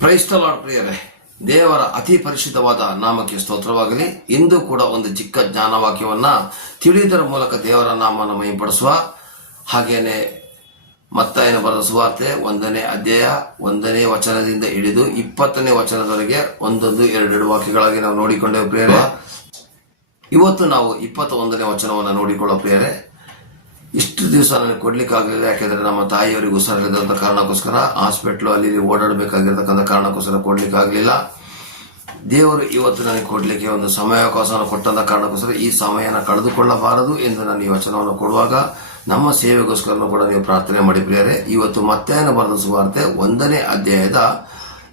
ಕ್ರೈಸ್ತಲಾಡ್ ಪ್ರಿಯರೇ. ದೇವರ ಅತಿ ಪರಿಶುದ್ಧವಾದ ನಾಮಕ್ಕೆ ಸ್ತೋತ್ರವಾಗಲಿ. ಇಂದು ಕೂಡ ಒಂದು ಚಿಕ್ಕ ಜ್ಞಾನವಾಕ್ಯವನ್ನ ತಿಳಿಯುವುದರ ಮೂಲಕ ದೇವರ ನಾಮವನ್ನು ಮಹಿಂಪಡಿಸುವ ಹಾಗೇನೆ ಮತ್ತಾಯನ ಬರೆದ ಸುವಾರ್ತೆ ಒಂದನೇ ಅಧ್ಯಾಯ ಒಂದನೇ ವಚನದಿಂದ ಹಿಡಿದು ಇಪ್ಪತ್ತನೇ ವಚನದವರೆಗೆ ಒಂದೊಂದು ಎರಡೆರಡು ವಾಕ್ಯಗಳಾಗಿ ನಾವು ನೋಡಿಕೊಂಡೇವೆ ಪ್ರಿಯರೇ. ಇವತ್ತು ನಾವು ಇಪ್ಪತ್ತ ಒಂದನೇ ವಚನವನ್ನು ನೋಡಿಕೊಳ್ಳೋ ಪ್ರಿಯರೇ. ಇಷ್ಟು ದಿವಸ ನನಗೆ ಕೊಡ್ಲಿಕ್ಕಾಗಲಿಲ್ಲ ಯಾಕೆಂದ್ರೆ ನಮ್ಮ ತಾಯಿಯವರಿಗೆ ಹುಷಾರಿಲ್ಲದಂತ ಕಾರಣಕ್ಕೋಸ್ಕರ ಹಾಸ್ಪಿಟ್ಲು ಅಲ್ಲಿ ಓಡಾಡಬೇಕಾಗಿರ್ತಕ್ಕಂಥ ಕಾರಣಕ್ಕೋಸ್ಕರ ಕೊಡ್ಲಿಕ್ಕಾಗಲಿಲ್ಲ ದೇವರು ಇವತ್ತು ನನಗೆ ಕೊಡ್ಲಿಕ್ಕೆ ಒಂದು ಸಮಯಾವಕಾಶವನ್ನು ಕೊಟ್ಟಂತ ಕಾರಣಕ್ಕೋಸ್ಕರ ಈ ಸಮಯನ ಕಳೆದುಕೊಳ್ಳಬಾರದು ಎಂದು ನಾನು ಈ ವಚನವನ್ನು ಕೊಡುವಾಗ ನಮ್ಮ ಸೇವೆಗೋಸ್ಕರನೂ ಕೂಡ ನೀವು ಪ್ರಾರ್ಥನೆ ಮಾಡಿ ಪ್ರಿಯರೇ. ಇವತ್ತು ಮತ್ತೆ ಬರೆದ ಸುವಾರ್ತೆ? ಒಂದನೇ ಅಧ್ಯಾಯದ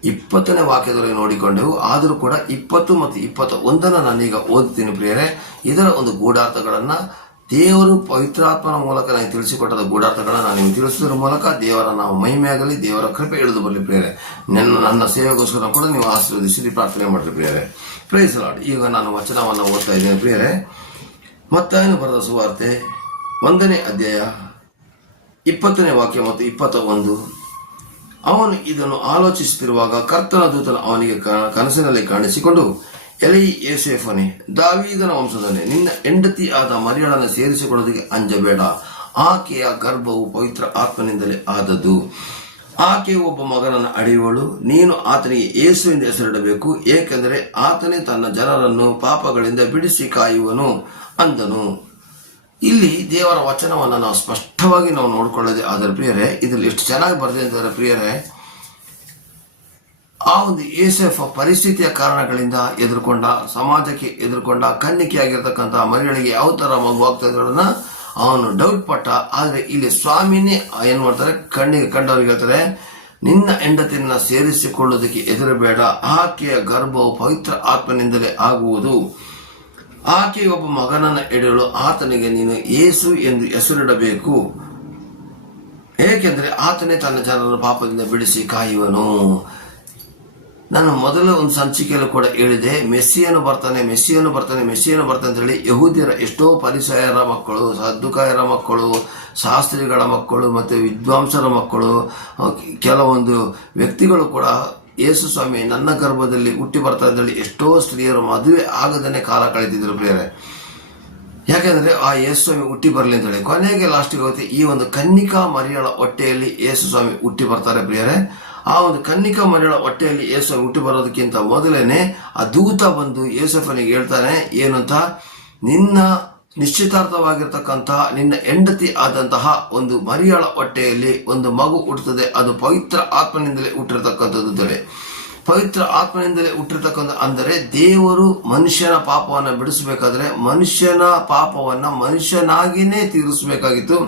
ಇಪ್ಪತ್ತನೇ ವಾಕ್ಯದೊಳಗೆ ನೋಡಿಕೊಂಡೆವು. ಆದರೂ ಕೂಡ ಇಪ್ಪತ್ತು ಮತ್ತು ಇಪ್ಪತ್ತ ಒಂದನ್ನು ನಾನೀಗ ಓದ್ತೀನಿ ಪ್ರಿಯರೇ. ಇದರ ಒಂದು ಗೂಢಾರ್ಥಗಳನ್ನ ದೇವರು ಪವಿತ್ರಾತ್ಮನ ಮೂಲಕ ನನಗೆ ತಿಳಿಸಿಕೊಟ್ಟದ ಗೂಢಾರ್ಥಗಳನ್ನು ನಾನು ನಿಮಗೆ ತಿಳಿಸುವುದರ ಮೂಲಕ ದೇವರ ನಾವು ಮಹಿಮೆಯಾಗಲಿ, ದೇವರ ಕೃಪೆ ಇಳಿದು ಬರಲಿ ಪ್ರಿಯರೇ. ನನ್ನ ನನ್ನ ಸೇವೆಗೋಸ್ಕರ ಕೂಡ ನೀವು ಆಶೀರ್ವದಿಸಿ ಪ್ರಾರ್ಥನೆ ಮಾಡಲಿ ಪ್ರಿಯರೇ. ಪ್ರೈಸ್ ಲಾಡ್ ಈಗ ನಾನು ವಚನವನ್ನು ಓದ್ತಾ ಇದ್ದೇನೆ ಪ್ರಿಯರೇ. ಮತ್ತಾಯನು ಬರೆದ ಸುವಾರ್ತೆ ಒಂದನೇ ಅಧ್ಯಾಯ ಇಪ್ಪತ್ತನೇ ವಾಕ್ಯ ಮತ್ತು ಇಪ್ಪತ್ತ ಒಂದು ಅವನು ಇದನ್ನು ಆಲೋಚಿಸುತ್ತಿರುವಾಗ ಕರ್ತನ ದೂತನು ಅವನಿಗೆ ಕನಸಿನಲ್ಲಿ ಕಾಣಿಸಿಕೊಂಡು ಎಲೈ ಏಸೇಫನೆ ದಾವೀದನ ವಂಶದನೆ ನಿನ್ನ ಹೆಂಡತಿ ಆದ ಮರಿಯಳನ್ನು ಸೇರಿಸಿಕೊಳ್ಳೋದಕ್ಕೆ ಅಂಜಬೇಡ. ಆಕೆಯ ಗರ್ಭವು ಪವಿತ್ರ ಆತ್ಮನಿಂದಲೇ ಆದದ್ದು. ಆಕೆ ಒಬ್ಬ ಮಗನನ್ನು ಅಡೆಯುವಳು ನೀನು ಆತನಿಗೆ ಏಸು ಎಂದು ಹೆಸರಿಡಬೇಕು, ಏಕೆಂದರೆ ಆತನೇ ತನ್ನ ಜನರನ್ನು ಪಾಪಗಳಿಂದ ಬಿಡಿಸಿ ಕಾಯುವನು ಅಂದನು. ಇಲ್ಲಿ ದೇವರ ವಚನವನ್ನು ನಾವು ಸ್ಪಷ್ಟವಾಗಿ ನಾವು ನೋಡಿಕೊಳ್ಳದೆ, ಆದರೆ ಪ್ರಿಯರೇ, ಇದರಲ್ಲಿ ಎಷ್ಟು ಚೆನ್ನಾಗಿ ಬರೆದಿದೆ ಅಂತಂದ್ರೆ ಪ್ರಿಯರೇ ಆ ಒಂದು ಏಸೆಫ್ ಪರಿಸ್ಥಿತಿಯ ಕಾರಣಗಳಿಂದ ಎದುರುಕೊಂಡ, ಸಮಾಜಕ್ಕೆ ಎದುರುಕೊಂಡ ಕನ್ನಿಕೆಯಾಗಿರ್ತಕ್ಕಂಥ ಮಹಿಳೆಗೆ ಯಾವ ತರ ಮಗು ಆಗ್ತಾ ಇದ್ರೋದನ್ನ ಅವನು ಡೌಟ್ ಪಟ್ಟ. ಆದ್ರೆ ಇಲ್ಲಿ ಸ್ವಾಮಿನೇ ಏನ್ ಮಾಡ್ತಾರೆ? ಕಣ್ಣಿಗೆ ಕಂಡವ್ರಿಗೆ ಹೇಳ್ತಾರೆ, ನಿನ್ನ ಹೆಂಡತಿಯನ್ನ ಸೇರಿಸಿಕೊಳ್ಳುವುದಕ್ಕೆ ಎದುರಬೇಡ ಆಕೆಯ ಗರ್ಭವು ಪವಿತ್ರ ಆತ್ಮನಿಂದಲೇ ಆಗುವುದು. ಆಕೆ ಒಬ್ಬ ಮಗನನ್ನು ಎಡೆಯಲು ಆತನಿಗೆ ನೀನು ಏಸು ಎಂದು ಹೆಸರಿಡಬೇಕು. ಏಕೆಂದರೆ ಆತನೇ ತನ್ನ ಜನರ ಪಾಪದಿಂದ ಬಿಡಿಸಿ ಕಾಯುವನು. ನಾನು ಮೊದಲ ಒಂದು ಸಂಚಿಕೆಯಲ್ಲೂ ಕೂಡ ಹೇಳಿದೆ, ಮೆಸ್ಸಿಯನ್ನು ಬರ್ತಾನೆ ಮೆಸ್ಸಿಯನ್ನು ಬರ್ತಾನೆ ಮೆಸ್ಸಿಯನ್ನು ಬರ್ತಾನೆ ಅಂತ ಹೇಳಿ ಯಹೂದಿಯರ ಎಷ್ಟೋ ಪರಿಸಯರ ಮಕ್ಕಳು, ಸದ್ದುಕಾಯರ ಮಕ್ಕಳು, ಶಾಸ್ತ್ರಿಗಳ ಮಕ್ಕಳು ಮತ್ತು ವಿದ್ವಾಂಸರ ಮಕ್ಕಳು, ಕೆಲವೊಂದು ವ್ಯಕ್ತಿಗಳು ಕೂಡ ಯೇಸು ಸ್ವಾಮಿ ನನ್ನ ಗರ್ಭದಲ್ಲಿ ಹುಟ್ಟಿ ಬರ್ತಾ ಇದ್ದಲ್ಲಿ ಎಷ್ಟೋ ಸ್ತ್ರೀಯರು ಮದುವೆ ಆಗದನೇ ಕಾಲ ಕಳೆದಿದ್ದರು ಪ್ರಿಯರೇ. ಯಾಕೆಂದರೆ ಆ ಯೇಸು ಸ್ವಾಮಿ ಹುಟ್ಟಿ ಬರಲಿ ಅಂತ ಹೇಳಿ ಕೊನೆಗೆ ಲಾಸ್ಟಿಗೆ ಹೋಗುತ್ತೆ, ಈ ಒಂದು ಕನ್ನಿಕಾ ಮರಿಯಳ ಹೊಟ್ಟೆಯಲ್ಲಿ ಯೇಸು ಸ್ವಾಮಿ ಹುಟ್ಟಿ ಬರ್ತಾರೆ ಪ್ರಿಯರೇ. ಆ ಒಂದು ಕನ್ನಿಕಾ ಮರಿಯಳ ಹೊಟ್ಟೆಯಲ್ಲಿ ಯೇಸು ಹುಟ್ಟಿ ಬರೋದಕ್ಕಿಂತ ಮೊದಲೇನೆ ಆ ದೂತ ಬಂದು ಯೇಸಫನಿಗೆ ಹೇಳ್ತಾನೆ, ಏನಂತ? ನಿನ್ನ ನಿಶ್ಚಿತಾರ್ಥವಾಗಿರ್ತಕ್ಕಂತಹ ನಿನ್ನ ಹೆಂಡತಿ ಆದಂತಹ ಒಂದು ಮರಿಯಳ ಹೊಟ್ಟೆಯಲ್ಲಿ ಒಂದು ಮಗು ಹುಟ್ಟುತ್ತದೆ, ಅದು ಪವಿತ್ರ ಆತ್ಮನಿಂದಲೇ ಹುಟ್ಟಿರ್ತಕ್ಕಂಥದ್ದು ಪವಿತ್ರ ಆತ್ಮನಿಂದಲೇ ಹುಟ್ಟಿರ್ತಕ್ಕಂಥ, ಅಂದರೆ ದೇವರು ಮನುಷ್ಯನ ಪಾಪವನ್ನು ಬಿಡಿಸಬೇಕಾದ್ರೆ ಮನುಷ್ಯನ ಪಾಪವನ್ನು ಮನುಷ್ಯನಾಗಿನೇ ತೀರಿಸಬೇಕಾಗಿತ್ತು.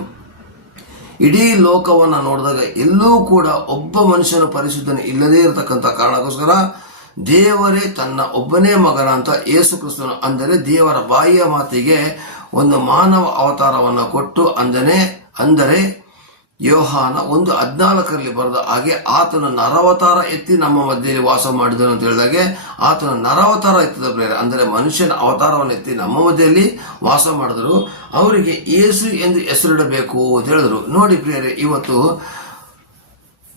ಇಡೀ ಲೋಕವನ್ನು ನೋಡಿದಾಗ ಎಲ್ಲೂ ಕೂಡ ಒಬ್ಬ ಮನುಷ್ಯನ ಪರಿಶುದ್ಧನೆ ಇಲ್ಲದೇ ಇರತಕ್ಕಂಥ ಕಾರಣಕ್ಕೋಸ್ಕರ ದೇವರೇ ತನ್ನ ಒಬ್ಬನೇ ಮಗನ ಅಂತ ಯೇಸು ಕ್ರಿಸ್ತನು ಅಂದರೆ ದೇವರ ಬಾಯಿಯ ಮಾತಿಗೆ ಒಂದು ಮಾನವ ಅವತಾರವನ್ನು ಕೊಟ್ಟು ಅಂದನೆ, ಅಂದರೆ ಯೋಹಾನ ಒಂದು ಹದಿನಾಲ್ಕರಲ್ಲಿ ಬರೆದ ಹಾಗೆ ಆತನ ನರವತಾರ ಎತ್ತಿ ನಮ್ಮ ಮಧ್ಯೆಯಲ್ಲಿ ವಾಸ ಮಾಡಿದನು ಅಂತ ಹೇಳಿದಾಗೆ, ಆತನ ನರವತಾರ ಎತ್ತಿದ ಪ್ರೇರೆ ಅಂದರೆ ಮನುಷ್ಯನ ಅವತಾರವನ್ನು ಎತ್ತಿ ನಮ್ಮ ಮಧ್ಯದಲ್ಲಿ ವಾಸ ಮಾಡಿದರು. ಅವರಿಗೆ ಏಸು ಎಂದು ಹೆಸರಿಡಬೇಕು ಅಂತ ಹೇಳಿದರು. ನೋಡಿ ಪ್ರಿಯರೇ, ಇವತ್ತು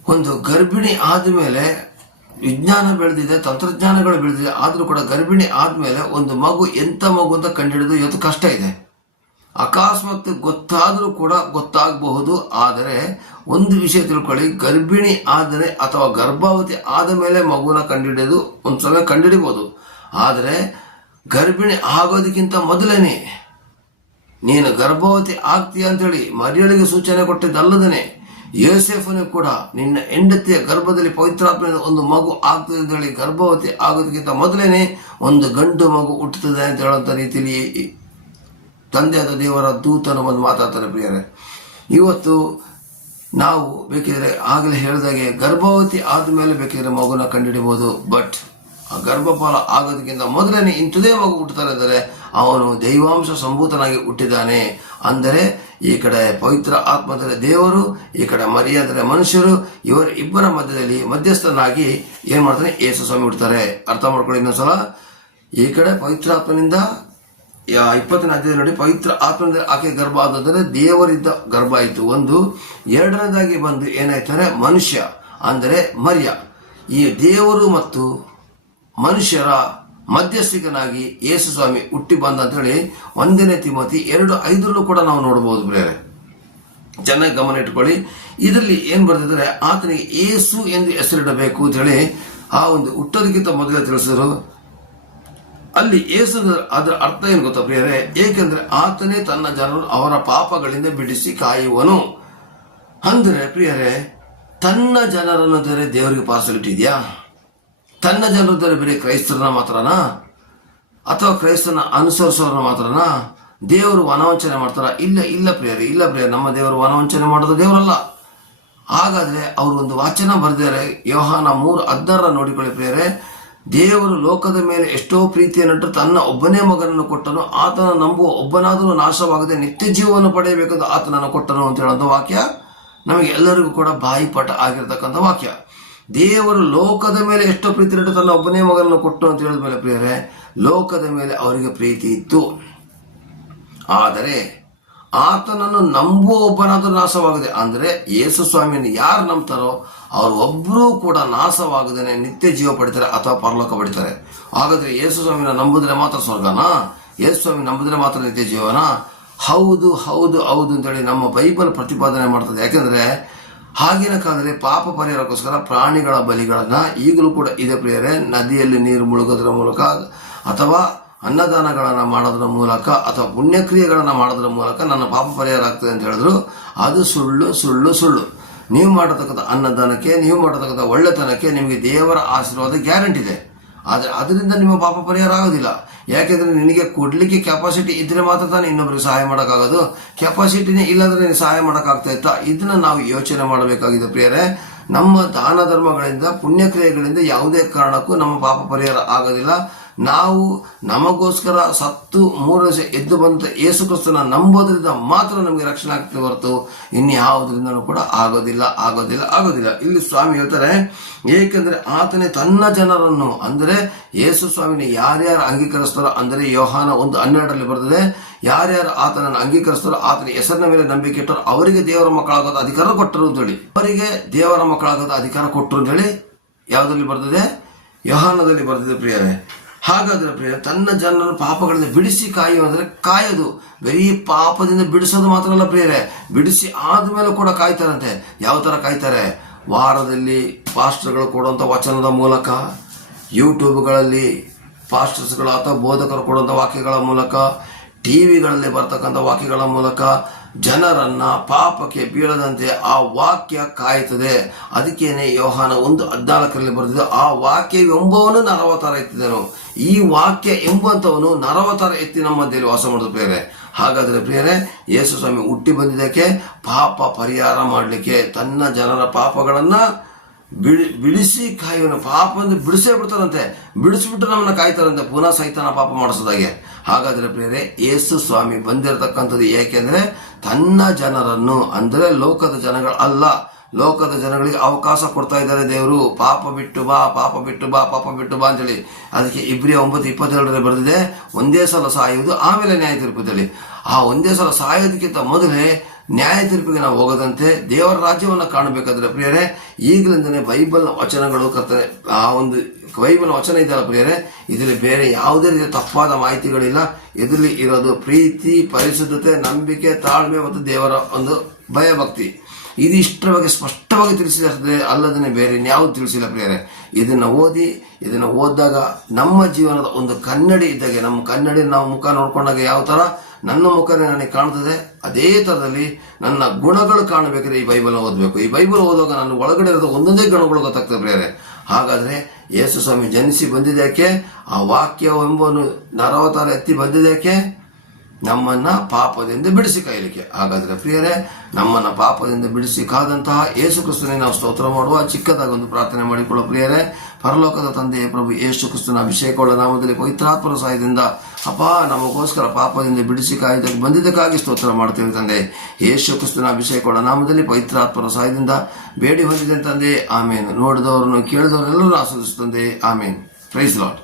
ಒಂದು ಗರ್ಭಿಣಿ ಆದಮೇಲೆ ವಿಜ್ಞಾನ ಬೆಳೆದಿದೆ, ತಂತ್ರಜ್ಞಾನಗಳು ಬೆಳೆದಿದೆ, ಆದರೂ ಕೂಡ ಗರ್ಭಿಣಿ ಆದಮೇಲೆ ಒಂದು ಮಗು ಎಂಥ ಮಗು ಅಂತ ಕಂಡುಹಿಡಿದು ಇವತ್ತು ಕಷ್ಟ ಇದೆ. ಅಕಸ್ಮಾತ್ ಗೊತ್ತಾದರೂ ಕೂಡ ಗೊತ್ತಾಗಬಹುದು, ಆದರೆ ಒಂದು ವಿಷಯ ತಿಳ್ಕೊಳ್ಳಿ, ಗರ್ಭಿಣಿ ಆದರೆ ಅಥವಾ ಗರ್ಭಾವತಿ ಆದ ಮೇಲೆ ಮಗುನ ಕಂಡುಹಿಡಿಯೋದು ಒಂದು ಸಮಯ ಕಂಡುಹಿಡಿಬಹುದು ಆದರೆ ಗರ್ಭಿಣಿ ಆಗೋದಕ್ಕಿಂತ ಮೊದಲೇನೆ, ನೀನು ಗರ್ಭವತಿ ಆಗ್ತೀಯ ಅಂತೇಳಿ ಮರಿಯಳಿಗೆ ಸೂಚನೆ ಕೊಟ್ಟಿದ್ದಲ್ಲದೇನೆ, ಯೋಸೆಫನು ಕೂಡ ನಿನ್ನ ಹೆಂಡತಿಯ ಗರ್ಭದಲ್ಲಿ ಪವಿತ್ರಾತ್ಮನ ಒಂದು ಮಗು ಆಗ್ತದೆ ಅಂತ ಹೇಳಿ ಗರ್ಭವತಿ ಆಗೋದಕ್ಕಿಂತ ಮೊದಲೇನೆ ಒಂದು ಗಂಡು ಮಗು ಹುಟ್ಟುತ್ತದೆ ಅಂತ ಹೇಳುವಂಥ ರೀತಿಯಲ್ಲಿ ತಂದೆಯಾದ ದೇವರ ದೂತನ ಒಂದು ಮಾತಾಡ್ತಾರೆ ಪ್ರಿಯರೇ. ಇವತ್ತು ನಾವು ಬೇಕಿದ್ರೆ ಆಗಲೇ ಹೇಳಿದಾಗೆ ಗರ್ಭವತಿ ಆದಮೇಲೆ ಬೇಕಿದ್ರೆ ಮಗುನ ಕಂಡುಹಿಡಬಹುದು ಬಟ್ ಆ ಗರ್ಭಪಾಲ ಆಗೋದಕ್ಕಿಂತ ಮೊದಲನೇ ಇಂಥದೇ ಮಗು ಹುಟ್ಟುತ್ತಾರೆ ಅಂದರೆ ಅವನು ದೈವಾಂಶ ಸಂಭೂತನಾಗಿ ಹುಟ್ಟಿದ್ದಾನೆ. ಅಂದರೆ ಈ ಕಡೆ ಪವಿತ್ರ ಆತ್ಮದರೆ ದೇವರು, ಈ ಕಡೆ ಮರಿಯಾದರೆ ಮನುಷ್ಯರು, ಇವರ ಇಬ್ಬರ ಮಧ್ಯದಲ್ಲಿ ಮಧ್ಯಸ್ಥನಾಗಿ ಏನು ಮಾಡ್ತಾನೆ? ಯೇಸು ಸ್ವಾಮಿ ಹುಡ್ತಾರೆ ಅರ್ಥ ಮಾಡ್ಕೊಳ್ಳಿ ಇನ್ನೊಂದ್ಸಲ. ಈ ಕಡೆ ಪವಿತ್ರಾತ್ಮನಿಂದ ಇಪ್ಪತ್ತನೇ ಪವಿತ್ರ ಆತ್ಮ ಆಕೆ ಗರ್ಭ ಆದಂದ್ರೆ ದೇವರಿದ್ದ ಗರ್ಭ ಆಯಿತು. ಒಂದು, ಎರಡನೇದಾಗಿ ಬಂದು ಏನಾಯ್ತಾರೆ ಮನುಷ್ಯ, ಅಂದರೆ ಮರ್ಯ. ಈ ದೇವರು ಮತ್ತು ಮನುಷ್ಯರ ಮಧ್ಯಸ್ಥಿಕನಾಗಿ ಯೇಸು ಸ್ವಾಮಿ ಹುಟ್ಟಿ ಬಂದ ಅಂತೇಳಿ ಒಂದನೇ ತಿಮತಿ ಎರಡು ಐದರಲ್ಲೂ ಕೂಡ ನಾವು ನೋಡಬಹುದು ಬೇರೆ ಚೆನ್ನಾಗಿ ಗಮನ ಇಟ್ಕೊಳ್ಳಿ. ಇದರಲ್ಲಿ ಏನ್ ಬರ್ತಿದ್ರೆ ಆತನಿಗೆ ಏಸು ಎಂದು ಹೆಸರಿಡಬೇಕು ಅಂತ ಹೇಳಿ ಆ ಒಂದು ಹುಟ್ಟೋದಕ್ಕಿಂತ ಮೊದಲೇ ತಿಳಿಸಿದ್ರು. ಅಲ್ಲಿ ಯೇಸು ಅದರ ಅರ್ಥ ಏನು ಗೊತ್ತಾ ಪ್ರಿಯರೇ? ಏಕೆಂದ್ರೆ ಆತನೇ ತನ್ನ ಜನರು ಅವರ ಪಾಪಗಳಿಂದ ಬಿಡಿಸಿ ಕಾಯುವನು. ಅಂದ್ರೆ ಪ್ರಿಯರೇ, ತನ್ನ ಜನರನ್ನು ಬೇರೆ ದೇವರಿಗೆ ಪಾರ್ಸಲ್ ಇಟ್ಟಿದ್ಯಾ? ತನ್ನ ಜನರು ಬೇರೆ ಬರೀ ಕ್ರೈಸ್ತರನ್ನ ಮಾತ್ರನಾ? ಅಥವಾ ಕ್ರೈಸ್ತನ ಅನುಸರಿಸೋರನ್ನ ಮಾತ್ರನಾ? ದೇವರು ವನವಂಚನೆ ಮಾಡ್ತಾರ? ಇಲ್ಲ ಇಲ್ಲ ಪ್ರಿಯರೇ, ಇಲ್ಲ ಪ್ರಿಯರ್, ನಮ್ಮ ದೇವರು ವನವಂಚನೆ ಮಾಡೋದು ದೇವರಲ್ಲ. ಹಾಗಾದ್ರೆ ಅವರು ಒಂದು ವಾಚನ ಬರೆದಿದ್ದಾರೆ. ಯೋಹಾನ ಮೂರು ಹದಿನಾರ ನೋಡಿಕೊಳ್ಳಿ ಪ್ರಿಯರೇ. ದೇವರು ಲೋಕದ ಮೇಲೆ ಎಷ್ಟೋ ಪ್ರೀತಿಯನ್ನು ತನ್ನ ಒಬ್ಬನೇ ಮಗನನ್ನು ಕೊಟ್ಟನು. ಆತನ ನಂಬುವ ಒಬ್ಬನಾದರೂ ನಾಶವಾಗದೆ ನಿತ್ಯ ಜೀವವನ್ನು ಪಡೆಯಬೇಕೆಂದು ಆತನನ್ನು ಕೊಟ್ಟನು ಅಂತ ಹೇಳುವಂಥ ವಾಕ್ಯ ನಮಗೆ ಎಲ್ಲರಿಗೂ ಕೂಡ ಬಾಯಿಪಾಠ ಆಗಿರತಕ್ಕಂಥ ವಾಕ್ಯ. ದೇವರು ಲೋಕದ ಮೇಲೆ ಎಷ್ಟೋ ಪ್ರೀತಿ ನಟ್ಟು ತನ್ನ ಒಬ್ಬನೇ ಮಗನನ್ನು ಕೊಟ್ಟು ಅಂತ ಹೇಳಿದ ಮೇಲೆ ಪ್ರಿಯರೇ, ಲೋಕದ ಮೇಲೆ ಅವರಿಗೆ ಪ್ರೀತಿ ಇತ್ತು. ಆದರೆ ಆತನನ್ನು ನಂಬುವ ಒಬ್ಬನಾದರೂ ನಾಶವಾಗದೆ, ಅಂದ್ರೆ ಯೇಸು ಸ್ವಾಮಿಯನ್ನು ಯಾರು ನಂಬ್ತಾರೋ ಅವ್ರು ಒಬ್ಬರೂ ಕೂಡ ನಾಶವಾಗದೇನೆ ನಿತ್ಯ ಜೀವ ಪಡಿತಾರೆ ಅಥವಾ ಪರಲೋಕ ಪಡಿತಾರೆ. ಹಾಗಾದ್ರೆ ಯೇಸು ಸ್ವಾಮಿನ ನಂಬುದ್ರೆ ಮಾತ್ರ ಸ್ವರ್ಗನಾ? ಯೇಸು ಸ್ವಾಮಿ ನಂಬುದ್ರೆ ಮಾತ್ರ ನಿತ್ಯ ಜೀವನ? ಹೌದು ಹೌದು ಹೌದು ಅಂತೇಳಿ ನಮ್ಮ ಬೈಬಲ್ ಪ್ರತಿಪಾದನೆ ಮಾಡ್ತದೆ. ಯಾಕೆಂದ್ರೆ ಆಗಿನ ಕಾಲದಲ್ಲಿ ಪಾಪ ಪರಿಹಾರಕ್ಕೋಸ್ಕರ ಪ್ರಾಣಿಗಳ ಬಲಿಗಳನ್ನ ಈಗಲೂ ಕೂಡ ಇದೆ ಪ್ರಿಯರೇ. ನದಿಯಲ್ಲಿ ನೀರು ಮುಳುಗೋದ್ರ ಮೂಲಕ ಅಥವಾ ಅನ್ನದಾನಗಳನ್ನು ಮಾಡೋದ್ರ ಮೂಲಕ ಅಥವಾ ಪುಣ್ಯಕ್ರಿಯೆಗಳನ್ನು ಮಾಡೋದ್ರ ಮೂಲಕ ನನ್ನ ಪಾಪ ಪರಿಹಾರ ಆಗ್ತದೆ ಅಂತ ಹೇಳಿದ್ರು. ಅದು ಸುಳ್ಳು ಸುಳ್ಳು ಸುಳ್ಳು. ನೀವು ಮಾಡತಕ್ಕಂಥ ಅನ್ನದಾನಕ್ಕೆ, ನೀವು ಮಾಡತಕ್ಕಂಥ ಒಳ್ಳೆತನಕ್ಕೆ ನಿಮಗೆ ದೇವರ ಆಶೀರ್ವಾದ ಗ್ಯಾರಂಟಿ ಇದೆ. ಆದರೆ ಅದರಿಂದ ನಿಮ್ಮ ಪಾಪ ಪರಿಹಾರ ಆಗೋದಿಲ್ಲ. ಯಾಕೆಂದರೆ ನಿನಗೆ ಕೊಡಲಿಕ್ಕೆ ಕೆಪಾಸಿಟಿ ಇದ್ರೆ ಮಾತ್ರ ತಾನೇ ಇನ್ನೊಬ್ಬರಿಗೆ ಸಹಾಯ ಮಾಡೋಕ್ಕಾಗೋದು. ಕೆಪಾಸಿಟಿನೇ ಇಲ್ಲದ್ರೆ ನೀನು ಸಹಾಯ ಮಾಡೋಕ್ಕಾಗ್ತಾ ಇತ್ತಾ? ಇದನ್ನ ನಾವು ಯೋಚನೆ ಮಾಡಬೇಕಾಗಿದೆ ಪ್ರಿಯರೇ. ನಮ್ಮ ದಾನ ಧರ್ಮಗಳಿಂದ, ಪುಣ್ಯಕ್ರಿಯೆಗಳಿಂದ ಯಾವುದೇ ಕಾರಣಕ್ಕೂ ನಮ್ಮ ಪಾಪ ಪರಿಹಾರ ಆಗೋದಿಲ್ಲ. ನಾವು ನಮಗೋಸ್ಕರ ಸತ್ತು ಮೂರು ವರ್ಷ ಎದ್ದು ಬಂದ ಯೇಸು ಕ್ರಿಸ್ತನ ನಂಬೋದ್ರಿಂದ ಮಾತ್ರ ನಮಗೆ ರಕ್ಷಣೆ ಆಗ್ತದೆ ಹೊರತು ಇನ್ಯಾವುದರಿಂದನೂ ಕೂಡ ಆಗೋದಿಲ್ಲ ಆಗೋದಿಲ್ಲ ಆಗೋದಿಲ್ಲ. ಇಲ್ಲಿ ಸ್ವಾಮಿ ಹೇಳ್ತಾರೆ, ಏಕೆಂದ್ರೆ ಆತನೇ ತನ್ನ ಜನರನ್ನು, ಅಂದರೆ ಯೇಸು ಸ್ವಾಮಿನ ಯಾರ್ಯಾರು ಅಂಗೀಕರಿಸ್ತಾರೋ, ಅಂದರೆ ಯೋಹಾನ ಒಂದು ಹನ್ನೆರಡರಲ್ಲಿ ಬರ್ತದೆ ಯಾರ್ಯಾರು ಆತನನ್ನು ಅಂಗೀಕರಿಸ್ತಾರೋ, ಆತನ ಹೆಸರಿನ ಮೇಲೆ ನಂಬಿಕೆ ಇಟ್ಟರು, ಅವರಿಗೆ ದೇವರ ಮಕ್ಕಳಾಗೋದು ಅಧಿಕಾರ ಕೊಟ್ಟರು ಅಂತ ಹೇಳಿ. ಅವರಿಗೆ ದೇವರ ಮಕ್ಕಳಾಗೋದು ಅಧಿಕಾರ ಕೊಟ್ಟರು ಅಂತ ಹೇಳಿ ಯಾವುದರಲ್ಲಿ ಬರ್ತದೆ ಯೋಹಾನದಲ್ಲಿ ಬರ್ತದೆ ಪ್ರಿಯರೇ. ಹಾಗಾದ್ರೆ ಪ್ರಿಯ ತನ್ನ ಜನರ ಪಾಪಗಳಿಂದ ಬಿಡಿಸಿ ಕಾಯುವ ಅಂದ್ರೆ ಕಾಯೋದು. ಬರೀ ಪಾಪದಿಂದ ಬಿಡಿಸೋದು ಮಾತ್ರ ಅಲ್ಲ ಪ್ರಿಯರೇ, ಬಿಡಿಸಿ ಆದ್ಮೇಲೆ ಕೂಡ ಕಾಯ್ತಾರಂತೆ. ಯಾವ ತರ ಕಾಯ್ತಾರೆ? ವಾರದಲ್ಲಿ ಪಾಸ್ಟರ್ಗಳು ಕೊಡುವಂತ ವಚನದ ಮೂಲಕ, ಯೂಟ್ಯೂಬ್ಗಳಲ್ಲಿ ಪಾಸ್ಟರ್ಸ್ಗಳು ಅಥವಾ ಬೋಧಕರು ಕೊಡುವಂಥ ವಾಕ್ಯಗಳ ಮೂಲಕ, ಟಿವಿಗಳಲ್ಲಿ ಬರ್ತಕ್ಕಂಥ ವಾಕ್ಯಗಳ ಮೂಲಕ ಜನರನ್ನ ಪಾಪಕ್ಕೆ ಬೀಳದಂತೆ ಆ ವಾಕ್ಯ ಕಾಯುತ್ತದೆ. ಅದಕ್ಕೇನೆ ಯೋಹಾನ ಒಂದು ಹದಿನಾಲ್ಕರಲ್ಲಿ ಬರೆದಿದೆ, ಆ ವಾಕ್ಯ ಎಂಬವನು ನರವತಾರ ಎತ್ತಿದನು. ಈ ವಾಕ್ಯ ಎಂಬಂತವನು ನರವತಾರ ಎತ್ತಿ ನಮ್ಮ ದೇವರು ವಾಸ ಮಾಡಿದ ಪ್ರಿಯರೇ. ಹಾಗಾದ್ರೆ ಪ್ರಿಯರೇ, ಯೇಸು ಸ್ವಾಮಿ ಹುಟ್ಟಿ ಬಂದಿದ್ದಕ್ಕೆ ಪಾಪ ಪರಿಹಾರ ಮಾಡಲಿಕ್ಕೆ ತನ್ನ ಜನರ ಪಾಪಗಳನ್ನ ಬಿಡಿ ಬಿಡಿಸಿ ಕಾಯುವನು ಪಾಪ ಅಂದ್ರೆ ಬಿಡಿಸೇ ಬಿಡ್ತಾರಂತೆ ಬಿಡಿಸ್ಬಿಟ್ಟು ನಮ್ಮನ್ನ ಕಾಯ್ತಾರಂತೆ ಪುನಃ ಸೈತಾನ ಪಾಪ ಮಾಡಿಸೋದಾಗೆ. ಹಾಗಾದ್ರೆ ಪ್ರೇರೆ ಯೇಸು ಸ್ವಾಮಿ ಬಂದಿರತಕ್ಕಂಥದ್ದು ಏಕೆಂದ್ರೆ ತನ್ನ ಜನರನ್ನು ಅಂದ್ರೆ ಲೋಕದ ಜನಗಳ ಅಲ್ಲ. ಲೋಕದ ಜನಗಳಿಗೆ ಅವಕಾಶ ಕೊಡ್ತಾ ಇದ್ದಾರೆ ದೇವರು. ಪಾಪ ಬಿಟ್ಟು ಬಾ, ಪಾಪ ಬಿಟ್ಟು ಬಾ, ಪಾಪ ಬಿಟ್ಟು ಬಾ ಅಂತೇಳಿ. ಅದಕ್ಕೆ ಇಬ್ರಿ ಒಂಬತ್ತು ಇಪ್ಪತ್ತೆರಡರಲ್ಲಿ ಬರೆದಿದೆ, ಒಂದೇ ಸಲ ಸಾಯುವುದು ಆಮೇಲೆ ನ್ಯಾಯ ತೀರ್ಪದಲ್ಲಿ ಆ ಒಂದೇ ಸಲ ಸಾಯೋದಕ್ಕಿಂತ ಮೊದಲೇ ನ್ಯಾಯ ತೀರ್ಪಿಗೆ ನಾವು ಹೋಗದಂತೆ ದೇವರ ರಾಜ್ಯವನ್ನು ಕಾಣಬೇಕಾದ್ರೆ ಪ್ರಿಯರೇ, ಈಗಲಿಂದನೇ ಬೈಬಲ್ ವಚನಗಳು ಕರ್ತನೆ ಆ ಒಂದು ಬೈಬಲ್ ವಚನ ಇದೆಯಲ್ಲ ಪ್ರಿಯರೇ, ಇದರಲ್ಲಿ ಬೇರೆ ಯಾವುದೇ ರೀತಿಯ ತಪ್ಪಾದ ಮಾಹಿತಿಗಳಿಲ್ಲ. ಇದರಲ್ಲಿ ಇರೋದು ಪ್ರೀತಿ, ಪರಿಶುದ್ಧತೆ, ನಂಬಿಕೆ, ತಾಳ್ಮೆ ಮತ್ತು ದೇವರ ಒಂದು ಭಯಭಕ್ತಿ. ಇದು ಇಷ್ಟರ ಬಗ್ಗೆ ಸ್ಪಷ್ಟವಾಗಿ ತಿಳಿಸಿದ್ರೆ ಅಲ್ಲದನ್ನೇ ಬೇರೆ ಇನ್ಯಾವುದು ತಿಳಿಸಿಲ್ಲ ಪ್ರಿಯರೇ. ಇದನ್ನ ಓದಿ, ಇದನ್ನ ಓದಿದಾಗ ನಮ್ಮ ಜೀವನದ ಒಂದು ಕನ್ನಡಿ ಇದ್ದಾಗೆ, ನಮ್ಮ ಕನ್ನಡಿ ನಾವು ಮುಖ ನೋಡ್ಕೊಂಡಾಗ ಯಾವ ತರ? ನನ್ನ ಮುಖನೇ ನನಗೆ ಕಾಣ್ತದೆ ಅದೇ ಥರದಲ್ಲಿ ನನ್ನ ಗುಣಗಳು ಕಾಣಬೇಕಾದ್ರೆ ಈ ಬೈಬಲ್ ಓದಬೇಕು. ಈ ಬೈಬಲ್ ಓದುವಾಗ ನನ್ನ ಒಳಗಡೆ ಇರೋದು ಒಂದೊಂದೇ ಗುಣಗಳು ಗೊತ್ತಾಗ್ತದೆ ಪ್ರಿಯರೇ. ಹಾಗಾದ್ರೆ ಯೇಸು ಸ್ವಾಮಿ ಜನಿಸಿ ಬಂದಿದ್ದಕ್ಕೆ ಆ ವಾಕ್ಯ ಎಂಬನು ನರವತಾರ ಎತ್ತಿ ಬಂದಿದ್ದಕ್ಕೆ ನಮ್ಮನ್ನ ಪಾಪದಿಂದ ಬಿಡಿಸಿ ಕಾಯಲಿಕ್ಕೆ. ಹಾಗಾದ್ರೆ ಪ್ರಿಯರೇ, ನಮ್ಮನ್ನ ಪಾಪದಿಂದ ಬಿಡಿಸಿ ಕಾದಂತಹ ಯೇಸು ಕ್ರಿಸ್ತನೇ ನಾವು ಸ್ತೋತ್ರ ಮಾಡುವ, ಚಿಕ್ಕದಾಗಿ ಒಂದು ಪ್ರಾರ್ಥನೆ ಮಾಡಿಕೊಳ್ಳೋ ಪ್ರಿಯರೇ, ಪರಲೋಕದ ತಂದೆಯ ಪ್ರಭು ಯೇಸು ಕ್ರಿಸ್ತನ ಅಭಿಷೇಕವುಳ್ಳ ನಾಮದಲ್ಲಿ ಪವಿತ್ರಾತ್ಮರ ಸಹಾಯದಿಂದ, ಅಪ್ಪ, ನಮಗೋಸ್ಕರ ಪಾಪದಿಂದ ಬಿಡಿಸಿ ಕಾಯ್ದಕ್ಕೆ ಬಂದಿದ್ದಕ್ಕಾಗಿ ಸ್ತೋತ್ರ ಮಾಡ್ತೇವೆ ತಂದೆ. ಯೇಸು ಕ್ರಿಸ್ತನ ಅಭಿಷೇಕವುಳ್ಳ ನಾಮದಲ್ಲಿ ಪವಿತ್ರಾತ್ಮರ ಸಹಾಯದಿಂದ ಬೇಡಿ ಹೊಂದಿದೆ ತಂದೆ. ಆಮೇನು. ನೋಡಿದವರನ್ನು ಕೇಳಿದವರೆಲ್ಲರೂ ಆಸ್ವಾದಿಸುತ್ತಂದೆ ಆಮೇನ್. Praise Lord